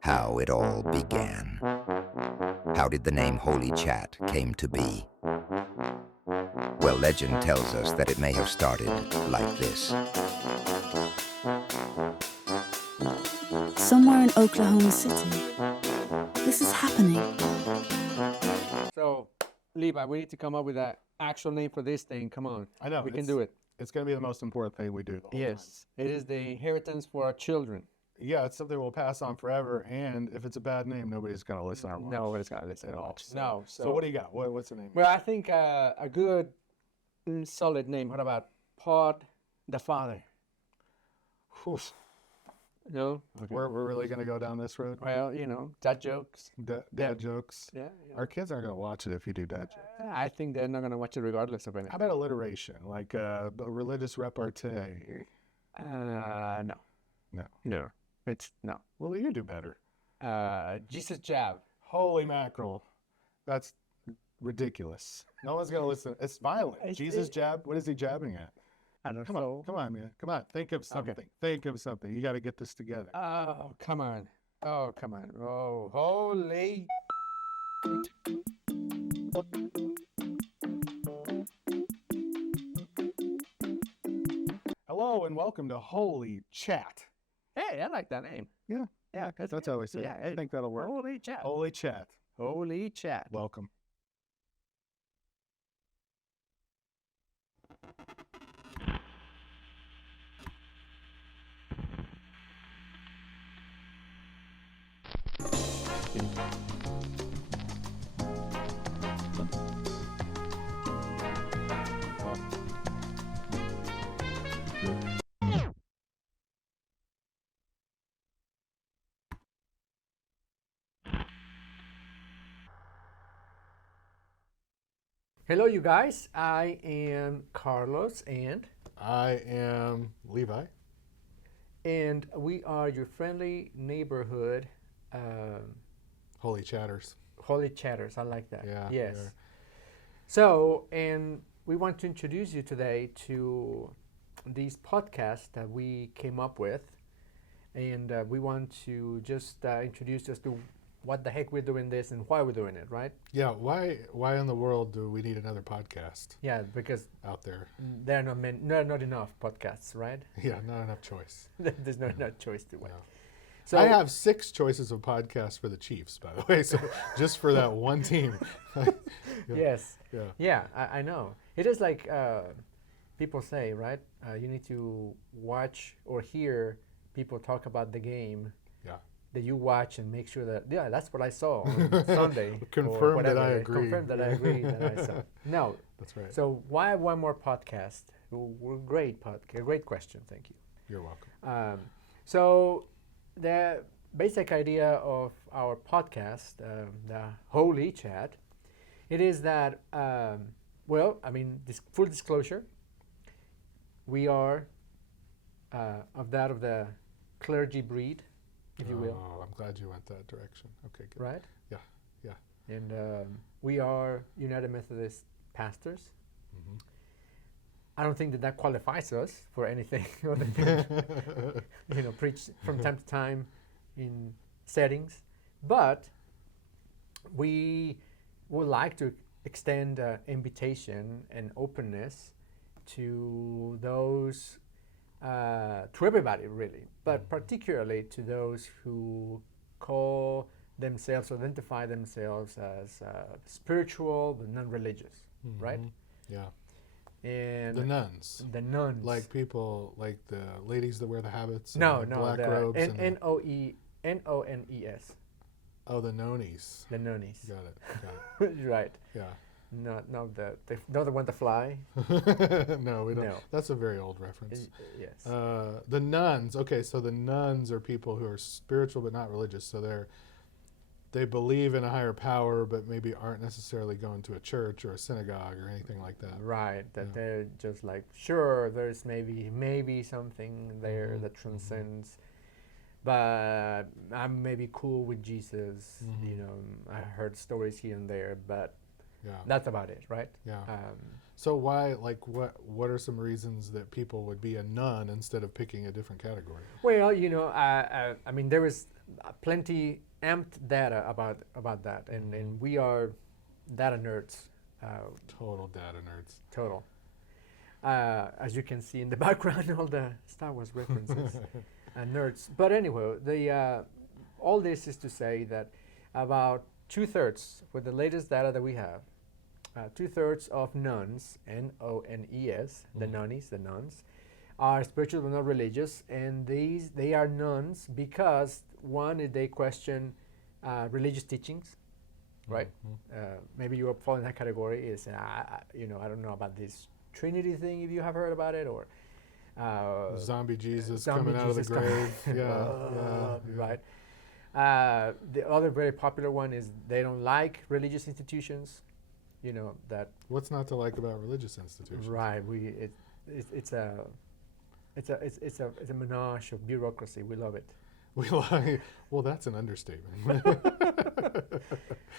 How it all began. How did the name Holy Chat came to be? Well, legend tells us that it may have started like this. Somewhere in Oklahoma City, this is happening. So, Levi, we need to come up with an actual name for this thing. Come on. I know. We can do it. It's going to be the most important thing we do. The whole Yes. It is the inheritance for our children. time. Yeah, it's something we'll pass on forever. And if it's a bad name, nobody's going to listen or watch. No, it's got to listen at at all. all. No. So what do you got? What's the name? Well, I think a good, solid name. What about Pod the Father? Whew. No? We're really going to go down this road? Well, you know, dad jokes. Dad jokes? Yeah. Our kids aren't going to watch it if you do dad jokes. I think they're not going to watch it regardless of anything. How about alliteration, like a religious repartee? No. No. No. It's no. Well, you do better. Jesus Jab. Holy mackerel. That's ridiculous. No one's going to listen. It's violent. Jesus jab. What is he jabbing at? I don't Come on, man. Come on. Think of something. Think of something. You got to get this together. Oh, come on. Oh, come on. Oh, holy. Hello and welcome to Holy Chat. Hey, I like that name. Yeah. Yeah, That's how we say it. yeah, I think that'll work. Holy Chat. Holy Chat. Holy Chat. Welcome. Hello, you guys. I am Carlos, and I am Levi. we are your friendly neighborhood Holy Chatters. Holy Chatters. I like that. Yeah, Yes. yeah. So, and we want to introduce you today to these podcasts that we came up with, and we want to just introduce us to what the heck we're doing this and why we're doing it, right? Yeah, why in the world do we need another podcast Yeah, because out there? there are not enough podcasts, right? Yeah, not enough choice. There's not enough choice to watch. No. So I have 6 choices of podcasts for the Chiefs, by the way, so just for that one team. Yes. Yeah. Yeah, I know. It is like people say, right? You need to watch or hear people talk about the game Yeah. that you watch and make sure that, yeah, that's what I saw on Sunday. or Confirm that whatever. I agree. Confirm that I agree that I saw. No. That's right. So why one more podcast? Great podcast. Great question. Thank you. You're welcome. So the basic idea of our podcast, the Holy Chat, it is that, well, I mean, full disclosure, we are of the clergy breed, if you will, Oh, I'm glad you went that direction. Okay, good. right? Yeah, yeah. And we are United Methodist pastors. Mhm. I don't think that qualifies us for anything other than, preach from time to time in settings. But we would like to extend invitation and openness to those, to everybody really, but particularly to those who call themselves, identify themselves as spiritual but non-religious, right? Mhm. Yeah. And The nuns. the nuns. Like people, like the ladies that wear the habits. and no, the no, black the robes. and the- N-O-N-E-S, oh, the nonies. the nunnies. Got it. Right. Yeah. Not the one to fly. No, we don't. No. That's a very old reference. Yes. The nuns. Okay, so the nuns are people who are spiritual but not religious. So they believe in a higher power, but maybe aren't necessarily going to a church or a synagogue or anything like that. Right. That Yeah. they're just like, sure, there's maybe something there Mhm, that transcends, but I'm maybe cool with Jesus. Mhm. I heard stories here and there, but Yeah. that's about it, right? Yeah. So why, like, what are some reasons that people would be a nun instead of picking a different category? Well, I mean, there is plenty amped data about that, and we are data nerds. Total data nerds. Total. As you can see in the background, all the Star Wars references, nerds. But anyway, all this is to say that about 2/3, with the latest data that we have, 2/3 of nuns, N-O-N-E-S, the nuns, are spiritual but not religious, and they are nuns because one, they question religious teachings, right? Maybe you fall in that category. Is I don't know about this Trinity thing, if you have heard about it, or Zombie Jesus zombie coming out of the Jesus coming- grave. Yeah. Right. The other very popular one is they don't like religious institutions. That What's not to like about religious institutions? right. It's a menage of bureaucracy. We love it. We like. Well, that's an understatement.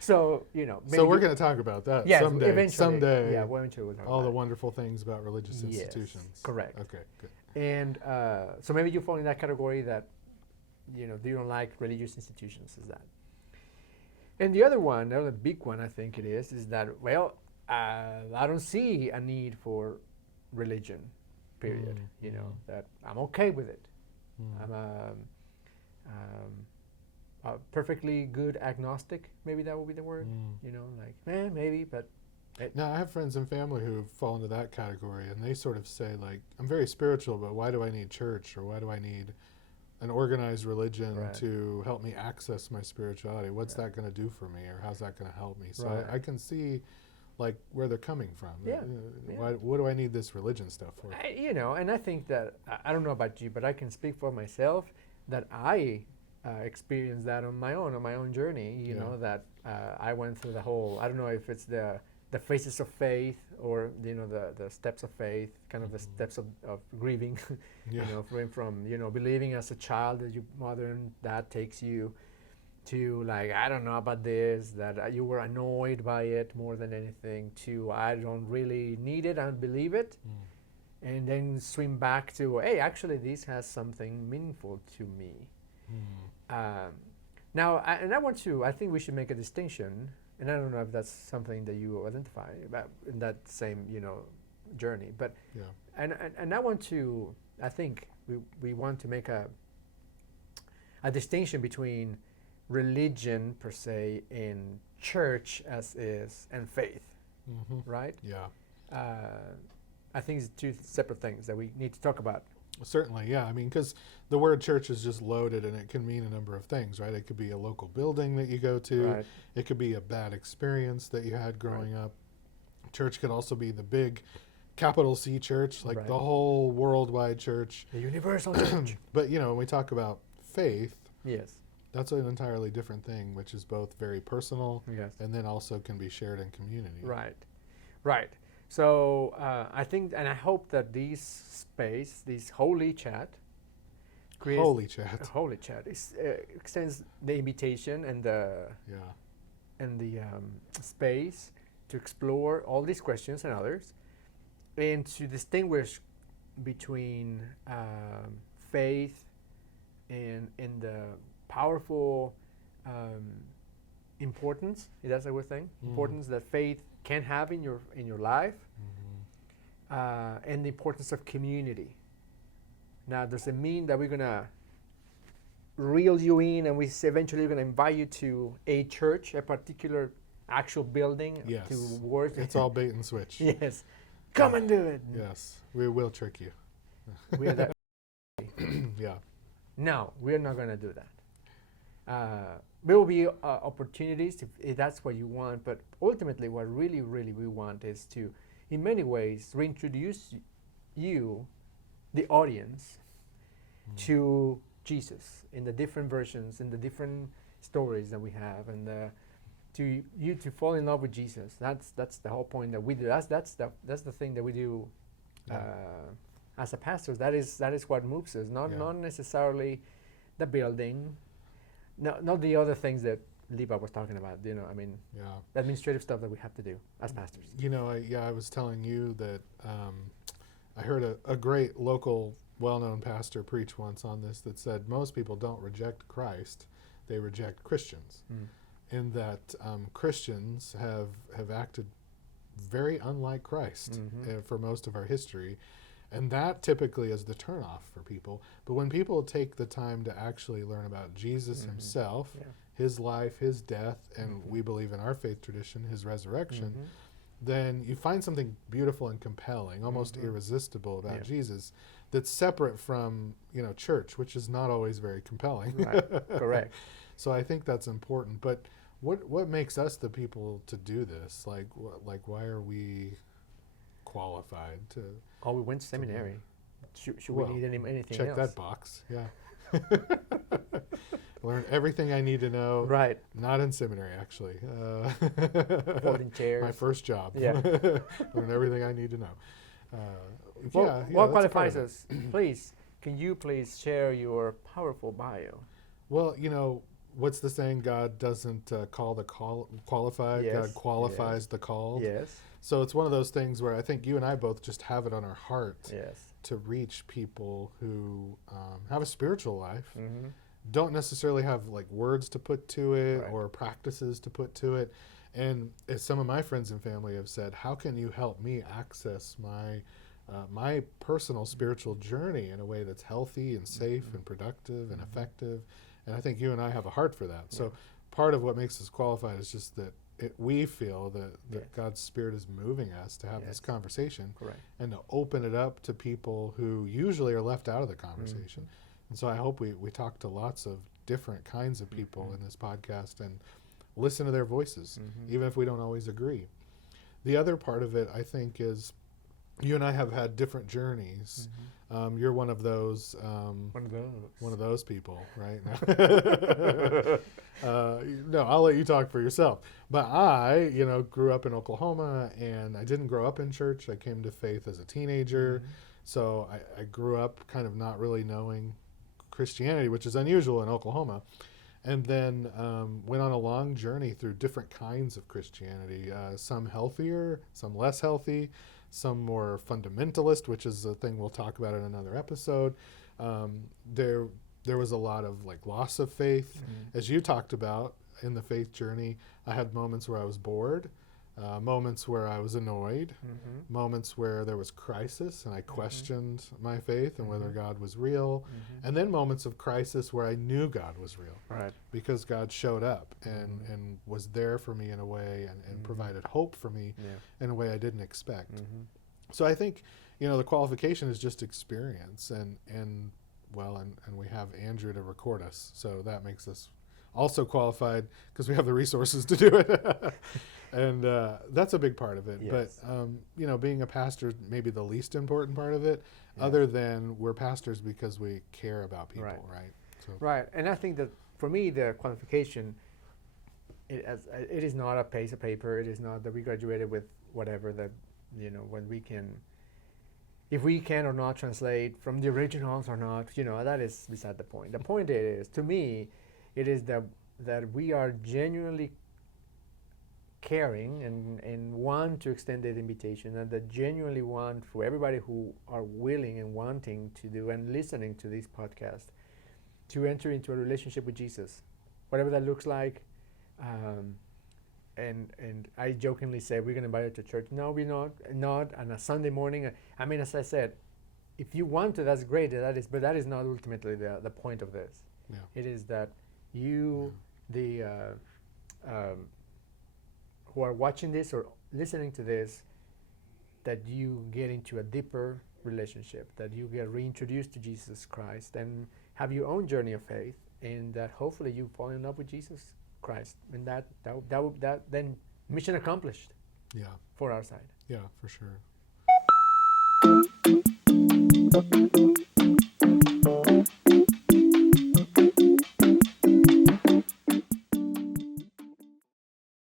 So So we're going to talk about that yes, someday. eventually. Someday. Yeah, eventually we'll talk All the about it. wonderful things about religious Yes, institutions. correct. Okay, good. And so maybe you fall in that category that you don't like religious institutions. Is that? And the other one, the other big one, I think it is that I don't see a need for religion. Period. That I'm okay with it. I'm a perfectly good agnostic. Maybe that would be the word. Maybe, but Now, I have friends and family who fall into that category, and they sort of say, like, I'm very spiritual, but why do I need church, or why do I need an organized religion Right. to help me access my spirituality? What's that going to do for me, or how's that going to help me? So Right. I can see, like, where they're coming from. Yeah. What do I need this religion stuff for? And I think that I don't know about you, but I can speak for myself that I experienced that on my own journey. You Yeah. know that I went through the whole. I don't know if it's the phases of faith or the steps of faith, kind of the steps of grieving. Yeah. From believing as a child that your mother and dad takes you to, like, I don't know about this, that you were annoyed by it more than anything, to I don't really need it, I don't believe it, and then swim back to, hey, actually this has something meaningful to me. Now, I think we should make a distinction, and I don't know if that's something that you identify about in that same journey, but Yeah. and I think we want to make a distinction between religion per se and church as is and faith, right? Yeah. I think it's two separate things that we need to talk about. Certainly, yeah. I mean, because the word church is just loaded, and it can mean a number of things, right? It could be a local building that you go to. Right. It could be a bad experience that you had growing up. Church could also be the big capital C church, like Right. the whole worldwide church. The universal church. But, when we talk about faith, Yes. that's an entirely different thing, which is both very personal Yes. and then also can be shared in community. Right. So I think, and I hope that this holy chat, Holy chat. holy chat, extends the invitation and the Yeah. space to explore all these questions and others, and to distinguish between faith and the powerful importance, that's a good thing, importance that faith can have in your life, and the importance of community. Now, does it mean that we're gonna reel you in and eventually gonna invite you to a church, a particular actual building, Yes. to work? It's all bait and switch. Yes, come and do it. Yes. We will trick you. We are that. Yeah. No, we're not going to do that. There will be opportunities if that's what you want, but ultimately what really, really we want is to, in many ways, reintroduce you, the audience, to Jesus in the different versions, in the different stories that we have, and to fall in love with Jesus. That's the whole point that we do. That's the thing that we do. As a pastor, that is what moves us, not necessarily the building, not the other things that Levi was talking about. I mean, Yeah. the administrative stuff that we have to do as pastors. I was telling you that I heard a great local, well-known pastor preach once on this that said most people don't reject Christ, they reject Christians. In that Christians have acted very unlike Christ for most of our history. And that typically is the turnoff for people. But when people take the time to actually learn about Jesus himself, his life, his death, and we believe in our faith tradition, his resurrection, then you find something beautiful and compelling, almost irresistible about Jesus that's separate from, church, which is not always very compelling. Right. Correct. So I think that's important. But what makes us the people to do this? Like why are we qualified to? Oh, we went to seminary. Should we need anything check else? that box. Yeah. Learn everything I need to know. Right. Not in seminary, actually. Folding chairs. My first job. Yeah. Learn everything I need to know. What qualifies us? Can you please share your powerful bio? Well, what's the saying? God doesn't call the qualified. Yes. God qualifies the called. Yes. So it's one of those things where I think you and I both just have it on our heart to reach people who have a spiritual life, don't necessarily have like words to put to it or practices to put to it. And as some of my friends and family have said, how can you help me access my personal spiritual journey in a way that's healthy and safe and productive and effective? And I think you and I have a heart for that. So part of what makes us qualified is just that we feel that God's Spirit is moving us to have this conversation and to open it up to people who usually are left out of the conversation. And so I hope we talk to lots of different kinds of people in this podcast and listen to their voices, even if we don't always agree. The other part of it, I think, is you and I have had different journeys. You're one of those. One of those people, right? No, I'll let you talk for yourself. But I, grew up in Oklahoma, and I didn't grow up in church. I came to faith as a teenager. So I grew up kind of not really knowing Christianity, which is unusual in Oklahoma. And then went on a long journey through different kinds of Christianity, some healthier, some less healthy, some more fundamentalist, which is a thing we'll talk about in another episode. There was a lot of loss of faith. As you talked about in the faith journey, I had moments where I was bored, moments where I was annoyed, moments where there was crisis and I questioned my faith and whether God was real, and then moments of crisis where I knew God was real, because God showed up and was there for me in a way and provided hope for me in a way I didn't expect. So I think, the qualification is just experience and we have Andrew to record us, so that makes us also qualified because we have the resources to do it. And that's a big part of it. But, being a pastor is maybe the least important part of it, other than we're pastors because we care about people, right? So. Right. And I think that for me, the qualification, it is not a piece of paper. It is not that we graduated with whatever that, when we can, if we can or not translate from the originals or not, that is beside the point. The point is, to me, it is that we are genuinely caring and want to extend that invitation, and that genuinely want for everybody who are willing and wanting to do and listening to this podcast to enter into a relationship with Jesus, whatever that looks like. And I jokingly say we're going to invite you to church. No, we're not on a Sunday morning. I mean, as I said, if you want to, that's great. But that is not ultimately the point of this. Yeah. It is that you, who are watching this or listening to this, that you get into a deeper relationship, that you get reintroduced to Jesus Christ and have your own journey of faith, and that hopefully you fall in love with Jesus Christ, and that then mission accomplished. Yeah. For our side. Yeah, for sure.